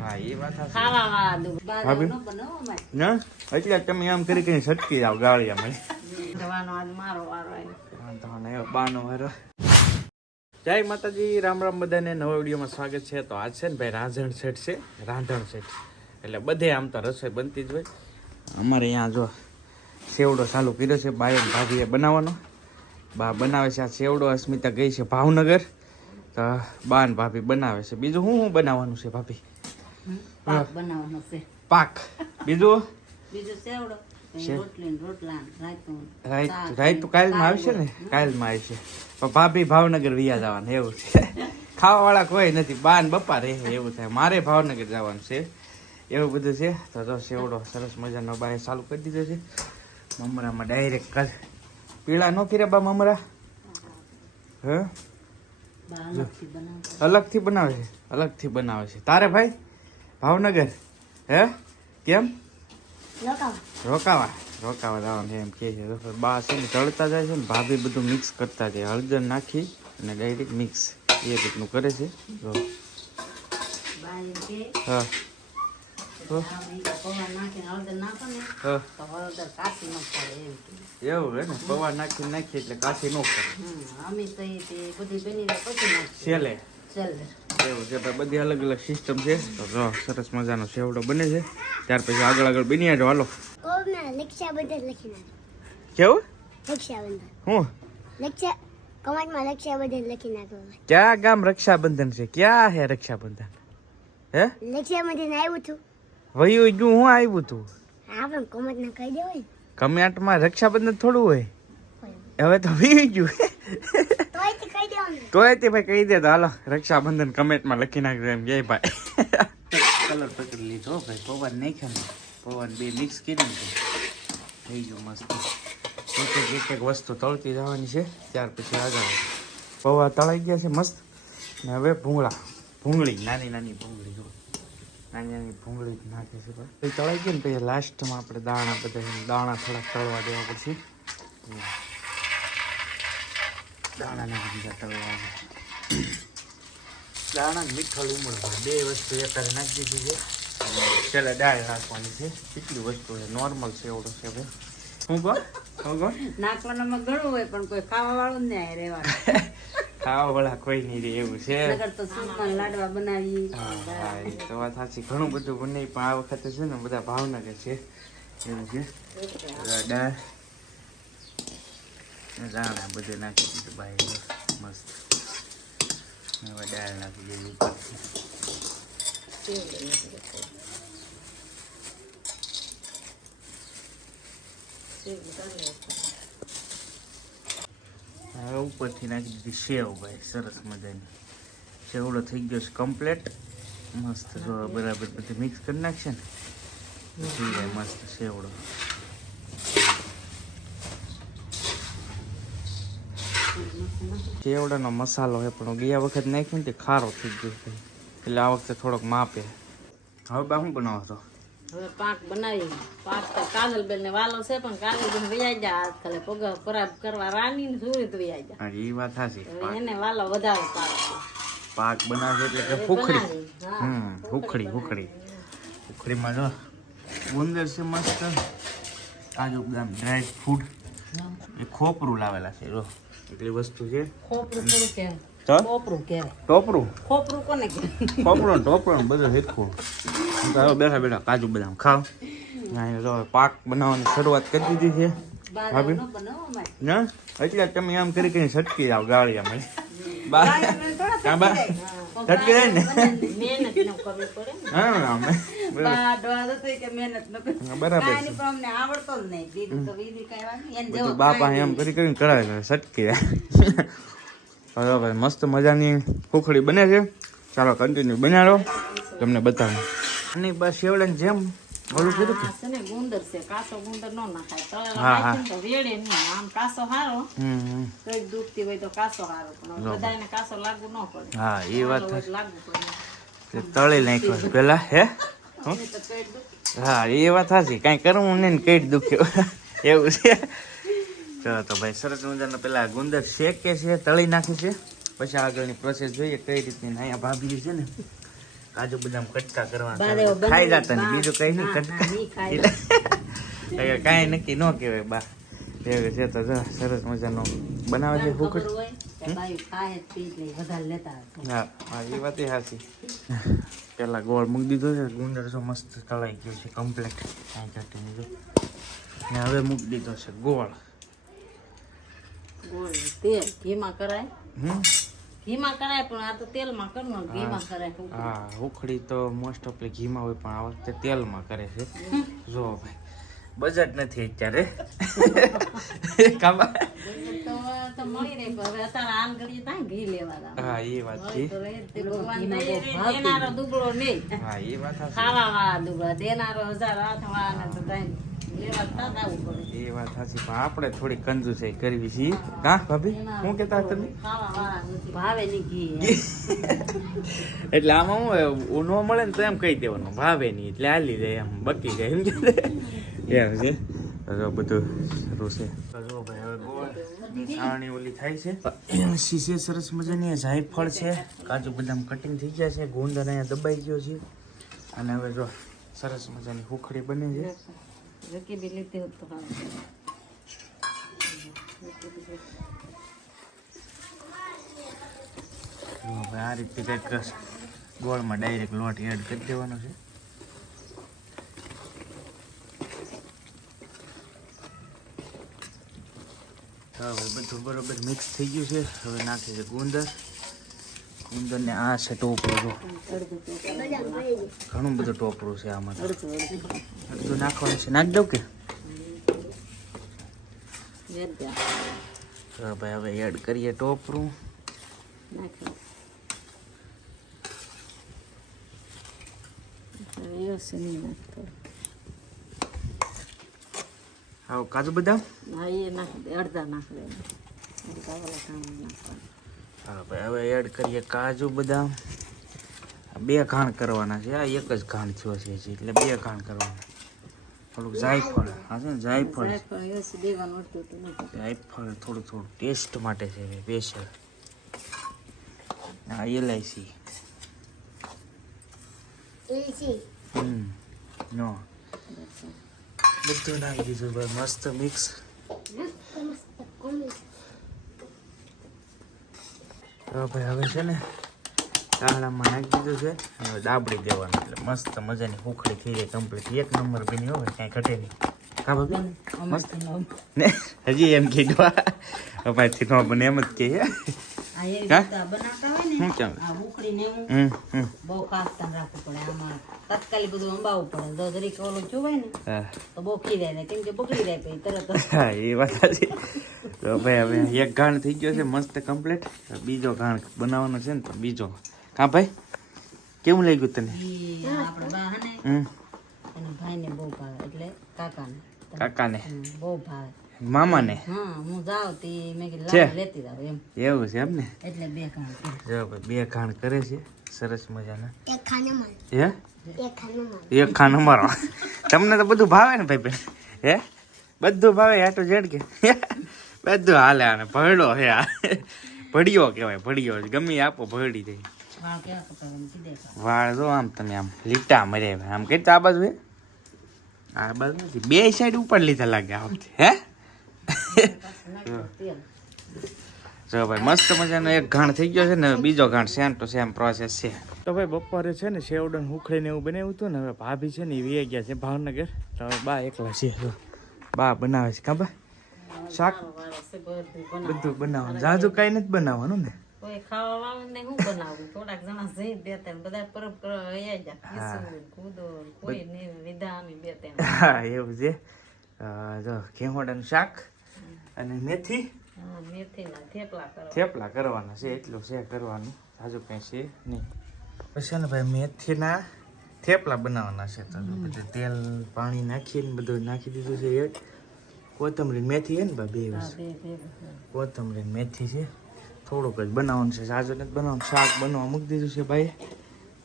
હા એ વાત ના એટલે તમે આમ કરી કરીને સટકી જાવ ગાળિયામાં બાનો વારો. જય માતાજી, રામ રામ બધાને. નવા વિડીયોમાં સ્વાગત છે. તો આજ છે ને ભાઈ રાંધણ સેટ છે, રાંધણ સેટ એટલે બધે આમ તો રસોઈ બનતી જ હોય. અમારે અહીંયા જો સેવડો ચાલુ કર્યો છે, બાયો ભાભીએ બનાવવાનો. બા બનાવે છે આ સેવડો. અસ્મિતા ગઈ છે ભાવનગર, તો બા ને ભાભી બનાવે છે. બીજું શું બનાવવાનું છે ભાભી? પાક બનાવવાનો છે. પાક. બીજું સેવડો, રાઈત કાલમાં આવશે ને, કાલમાં આવશે. પણ ભાભી ભાવનગર વિયા જવાનું એવું છે. ખાવા વાળા કોઈ નથી, બા ને બપા રહે એવું થાય. મારે ભાવનગર જવાનું છે એવું બધું છે. તો જો સેવડો સરસ મજાનો બાએ ચાલુ કરી દીધો છે. મમરામાં ડાયરેક્ટ પીળા નો ફીરે બા મમરા. હે અલગથી બનાવે છે, અલગથી બનાવે છે. તારે ભાઈ ભાવનગર હે કેમ રોકાવા જવાનું એમ કે છે. બા છે ને તળતા જાય છે ને, ભાભી બધું મિક્સ કરતા જાય. હળદર નાખી અને ડાયરેક્ટ મિક્સ એ રીતનું કરે છે. હા એવું હે ને, પૌવા નાખી એટલે કાચી નો કરે. છેલ્લે એવું છે ભાઈ, બધી અલગ અલગ સિસ્ટમ છે. તો જો સરસ મજાનો સેવડો બને છે. ત્યાર પછી આગળ બની આજો. હાલો કેવું ક્યાં ગામ રક્ષાબંધન છે? ક્યાં હે રક્ષાબંધન? હે રક્ષાબંધન આવ્યું હતું, વયું ગયું. હું આવ્યું તું આપણે કોમેન્ટ ના કહી દેવાય. કમેન્ટમાં રક્ષાબંધન થોડું હોય. હવે તો વયું ગયું. તોય તે ભાઈ કહી દે તો હાલો રક્ષાબંધન કમેન્ટમાં લખી નાખજો એમ જય ભાઈ. કલર પકડી લીધો ભાઈ. પવન નાખ્યા ને, પવન બે મિક્સ કરીને થઈ ગયું મસ્ત. એક વસ્તુ તળતી જવાની છે. ત્યાર પછી આગળ પૌવા તળાઈ ગયા છે મસ્ત. ને હવે ભૂંગળી નાની નાની ભૂંગળી નાખે છે ભાઈ. તળાઈ ગઈ ને પછી લાસ્ટમાં આપણે દાણા થોડાક તળવા દેવા પડશે. દાણા નાખી દીધા તળવા. દાણા મીઠો લીમડો બે વસ્તુ એકારે નાખી દીધી છે. છેલ્લે દાળ રાખવાની છે. કેટલી વસ્તુ છે, નોર્મલ સેવડો છે ભાઈ. નાખવામાં ઘણું હોય પણ કોઈ ખાવા વાળું જ નહીં રહેવાનું. ખાવા વાળા કોઈ નહીં રે એવું છે. લાડવા બનાવી. હા એ તો વાત સાચી, ઘણું બધું બને. પણ આ વખતે છે ને બધા ભાવનગર છે એવું છે. દાળ દાણા બધું નાખી દીધું ભાઈ મસ્ત. હવે દાળ નાખી દીધી ઉપરથી. હવે ઉપરથી નાખી દીધી સેવ ભાઈ. સરસ મજાની સેવડો થઈ ગયો છે કમ્પ્લેટ. મસ્ત જો બરાબર બધું મિક્સ કરી નાખશે ને થઈ જાય મસ્ત સેવડો. સેવડાનો મસાલો છે પણ ગયા વખત નાખ્યો ને તે ખારો થઈ ગયો છે એટલે આ વખતે થોડોક માપે. હવે બા શું બનાવો છો? હવે પાક બનાવી. પાક તો કાજલબેન ને વાલો છે પણ કાજલબેન વૈયા ગયા ખાલે પગ પરાબ કરવા રાની ને સુરત વૈયા ગયા. હા એ વાત સાચી. એને વાલો વધારે પાક બનાવે એટલે કે ફૂખડી. ફૂખડીમાં જો ગુંદર છે મસ્ત, કાજુ બદામ ડ્રાય ફ્રૂટ, એ ખોપરું લાવેલા છે. જો એટલી વસ્તુ છે. ખોપરું કેવાય. ટોપરું કોને કહેવાય? ટોપરું બધું હેરખું. બેઠા કાજુ બદામ ખાવ. પાક બનાવવાની શરૂઆત કરી દીધી છે ભાભી. ના એટલે તમે આમ કરી સટકી જાવ ગાળિયામાં. સટકી જાય ને. હા બરાબર છે. બાપા એમ કરીને કરાવે સટકી જાય. હવે મસ્ત મજાની ખોખડી બને છે. ચાલો કન્ટિન્યુ બનાવો, તમને બતાવો. અને બસ સેવડાની જેમ ઓલું કીધું કે ગુંદર છે. કાસો ગુંદર નો નાખાય. હા વેડે નહીં. આમ કાસો હારો કઈ દુખતી હોય તો કાસો હારો, પણ બધાને કાસો લાગુ ન પડે. હા એ વાત લાગુ પડે. તળી નાખ્યો પેલા હે. હા એ વાત સાચી, કઈ કરવું નહીં ને કઈ દુખ્યો એવું છે. ચલો તો ભાઈ સરસ મજાનો પેલા ગુંદર શેકે છે, તળી નાખે છે. પછી આગળની પ્રોસેસ જોઈએ કઈ રીતની. અહીંયા ભાભી છે ને કાજુ બદામ કટકા બારે કરવાના બનાવી, ખાઈ જતા ને બા. બીજું કઈ નહીં ના, કટકા ના, ઈ ખાઈ એટલે કાંઈ નક્કી ન કહેવાય બા એવું છે તો જો સરસ મજાનો બનાવે છે ખબર ભૂખડ હોય કે બાયું ખાય જ પી જ લે, વધારે લેતા હોય. હા હા એ વાત સાચી પેલા ગોળ મૂકી દીધો છે ગુંદર તો મસ્ત તળાઈ ગયો છે કમ્પ્લીટ કાંઈ ઘટી જો ને હવે મૂકી દીધો છે ગોળ ગોળ તેલ ઘીમાં કરાય, હમ ઘીમાં કરાય પણ આ તો તેલમાં કરવાનું, ઘીમાં કરાય. હા ઉખડી તો મોસ્ટ ઓફલી ઘીમાં હોય પણ આ વખતે તેલમાં કરે છે જો ભાઈ બજેટ નથી અત્યારે કાબા તો મળી રહે પણ હવે અત્યારે આન કરીએ ત્યાં ઘી લેવા જાવ. હા એ વાત છે તો રહે તે ભગવાન દઈએ રે, દેનારો દુબળો નહીં, હા એ વાત સાચી ખાવા વાળા દુબળા, દેનારો 1000 હાથ વાળાને તો ત્યાં લેવા ત્યાં જ આવવું પડે. એ વાત સાચી પણ આપણે થોડી કંજુસાઈ કરવી છીએ હા ભાભી શું કહેતા તમે ખાવા વાળા નથી, ભાવે નહીં ઘી. એટલે આમાં હું ન મળે ને તો એમ કહી દેવાનું ભાવે નહીં એટલે હાલી જાય એમ બકી જાય એમ એમ છે તો જો બધું સારું છે તો જો ભાઈ હવે ગોળ છાણી ઓલી થાય છે શીશે સરસ મજાની જાયફળ છે કાજુ બદામ કટિંગ થઈ ગયા છે ગુંદર અહીંયા દબાઈ ગયો છે અને હવે જો સરસ મજાની હુખડી બને છે રકીબી લીધી હોત તો સારું. જો ભાઈ આ રીતે કંઈક ગોળમાં ડાયરેક્ટ લોટ એડ કરી દેવાનો છે હવે બધું બરોબર મિક્સ થઈ ગયું છે હવે નાખી છે ગુંદર ને આ છે ટોપરું જો ઘણું બધું ટોપરું છે આમાં તો અડધું નાખવાનું છે નાખી દઉં કે તો ભાઈ હવે એડ કરીએ ટોપરું નાખી એવું છે નહીં નાખતો. આવો કાજુ બદામ હા એ નાખી દે, અડધા નાખી દે, અડધા વાળા કામ નાખવાનું. હા ભાઈ હવે એડ કરીએ કાજુ બદામ આ 2 ઘાણ કરવાના છે આ એક જ ઘાણ થયો છે હજી, એટલે 2 ઘાણ કરવાના થોડુંક જાયફળ હા છે ને જાયફળ પણ એવું છે દેવાનું હતું તો નથી. જાયફળ થોડું ટેસ્ટ માટે છે સ્પેશિયલ હા એલાયચી નો બધું નાખી દીધું ભાઈ મસ્ત મિક્સ તો ભાઈ હવે છે ને તાળામાં નાખી દીધું છે હવે દાબડી દેવાનું એટલે મસ્ત મજાની ઉખડી થઈ જાય કમ્પ્લીટ એક નંબર બની હોય કાંઈ ઘટે નહીં કા ભાભી મસ્ત ને હજી એમ કીધું ભાઈથી ન બને એમ જ કહીએ આ એવી રીતે બનાવતા હોય ને શું કેમ આ ઉખડીને એવું બહુ ખાસ ધ્યાન રાખવું પડે, આમાં તાત્કાલિક બધું અંબાવવું પડે, જો જરીક ઓલું જોવાય ને હા તો બહુ ખીરાય ને કેમ કે બગડી જાય પછી તરત જ. હા એ વાત સાચી તો ભાઈ હવે એક ઘાણ થઈ ગયો છે મસ્ત કમ્પ્લીટ બીજો ઘાણ બનાવવાનો છે ને તો બીજો કા ભાઈ કેવું લાગ્યું તને ઈ આપણે બા હે ને હમ એના ભાઈને બહુ ભાવે એટલે કાકાને કાકાને બહુ ભાવે. મામાને હા હું જાઉં તે મેં કીધું છે. લાવ લેતી જાવ એમ, એવું છે એમ ને એટલે 2 કામ કર્યું. જો ભાઈ 2 ઘાણ કરે છે સરસ મજાના એક ખાનો માર હે એક ખાનો માર એક ખાન અમારો તમને તો બધું ભાવે ને ભાઈ હે બધું ભાવે આટો જેડ કે બધું હાલે આને ભરડો હે આ ભડિયો કહેવાય ભડિયો ગમે ઈ આપો ભરડી જાય વાળ કેવા કપાય એમ સીધે કપાય. વાળ જો આમ તમે આમ લીટા મરે આમ કઈ આ બાજુ હે આ બાજુ નથી 2 સાઈડ ઉપર લીધા લાગે આ વખતે હે પાછું નાખ્યું તેલ. જો ભાઈ મસ્ત મજાનો એક ઘાણ થઈ ગયો છે ને બીજો ઘાણ સેમ ટુ સેમ પ્રોસેસ છે તો ભાઈ બપોરે છે ને સેવડન હુખડીને એવું બનાવ્યું હતું ને હવે ભાભી છે ને એ વી ગયા છે ભાવનગર તો હવે બા એકલા છે જો બા બનાવે છે કાં બા શાક વાળો છે બધું બનાવે. બધું બનાવવાનું જાજુ કાંઈ નથી બનાવવાનું ને કોઈ ખાવા વાળું ને શું બનાવું, થોડાક જણા જઈ 2-3 બધા પરબ કરવા વયા જાય, કિશોર, કૂદો, કોઈ ને વિધા અમે 2-3. હા એવું છે જો ઘેહોડાનું શાક અને મેથી હા, મેથીના થેપલા કરવા. થેપલા કરવાના છે એટલું છે કરવાનું જાજુ કંઈ છે નહીં પછી ને ભાઈ મેથીના થેપલા બનાવવાના છે તો બધું તેલ પાણી નાખીને બધું નાખી દીધું છે એડ કોથમરી મેથી છે ને બા 2 હા, વસ્તુ 2 કોથમરી મેથી છે થોડુંક જ બનાવવાનું છે જાજુ નથી બનાવવાનું શાક બનવા મૂકી દીધું છે ભાઈ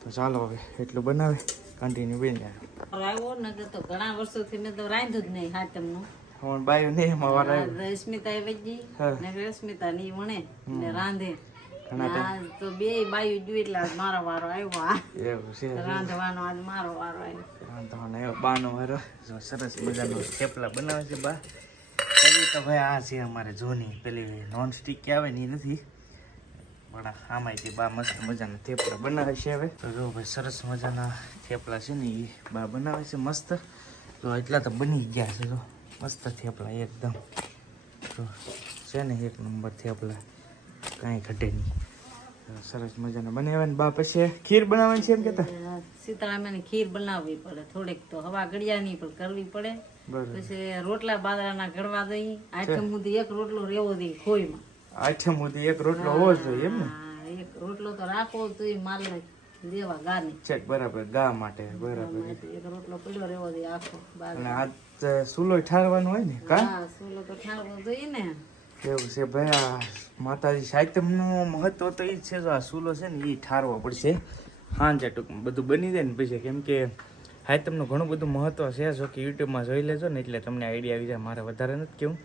તો ચાલો હવે એટલું બનાવે કન્ટિન્યુ બની જાય આવ્યો ને તો ઘણા વર્ષોથી મેં તો રાંધ્યું જ નહીં હાથમનું. હું બાયું નહીં એમાં વાર આવ્યો રશ્મિતા એ વેચી હા. ને રશ્મિતા ની વણે ને રાંધે ઘણા ટાઈમ આજ તો બે બાયું જોઈ એટલે આજ મારો વારો આવ્યો આ એવું છે રાંધવાનો આજ મારો વારો આવ્યો રાંધવાનો એવો બાનો વારો જો સરસ મજાનો થેપલા બનાવે છે બા એવી તો ભાઈ આ છે અમારે જૂની પેલી નોન સ્ટિક કે આવે ને એ નથી પણ આમાંય બા મસ્ત મજાના થેપલા બનાવે છે હવે તો જો ભાઈ સરસ મજાના થેપલા છે ને એ બા બનાવે છે મસ્ત તો એટલા તો બની ગયા છે જો મસ્ત થેપલા એકદમ તો છે ને એક નંબર થેપલા કાંઈ ઘટે નહીં સરસ મજાના બનાવ્યા ને બા પછી ખીર બનાવવાની છે એમ કહેતા શીતળામાની ખીર બનાવવી પડે થોડીક તો હવા ગળ્યાની પણ કરવી પડે બરાબર પછી રોટલા બાજરાના ઘડવા દઈ આઠમ સુધી એક રોટલો રેવો દઈ ખોઈમાં આઠમ સુધી એક રોટલો હોવો જોઈએ એમ ને હા, એક રોટલો તો રાખવો જોઈએ માલને દેવા ગાને ચેક બરાબર ગા માટે બરાબર એક રોટલો પડ્યો રેવો દઈ આખો અને આ સુલો ઠારવાનો હોય ને કા હા સોલો તો ઠારવો જોઈએ ને એવું છે ભાઈ આ માતાજી સાહિત્યનું મહત્વ તો એ જ છે જો આ સુલો છે ને એ ઠારવો પડશે હાંજે ટૂંકમાં બધું બની જાય ને પછી કેમ કે સાહિત્યનું ઘણું બધું મહત્વ છે જો કે યુટ્યુબમાં જોઈ લેજો ને એટલે તમને આઈડિયા આવી જાય મારે વધારે નથી કેવું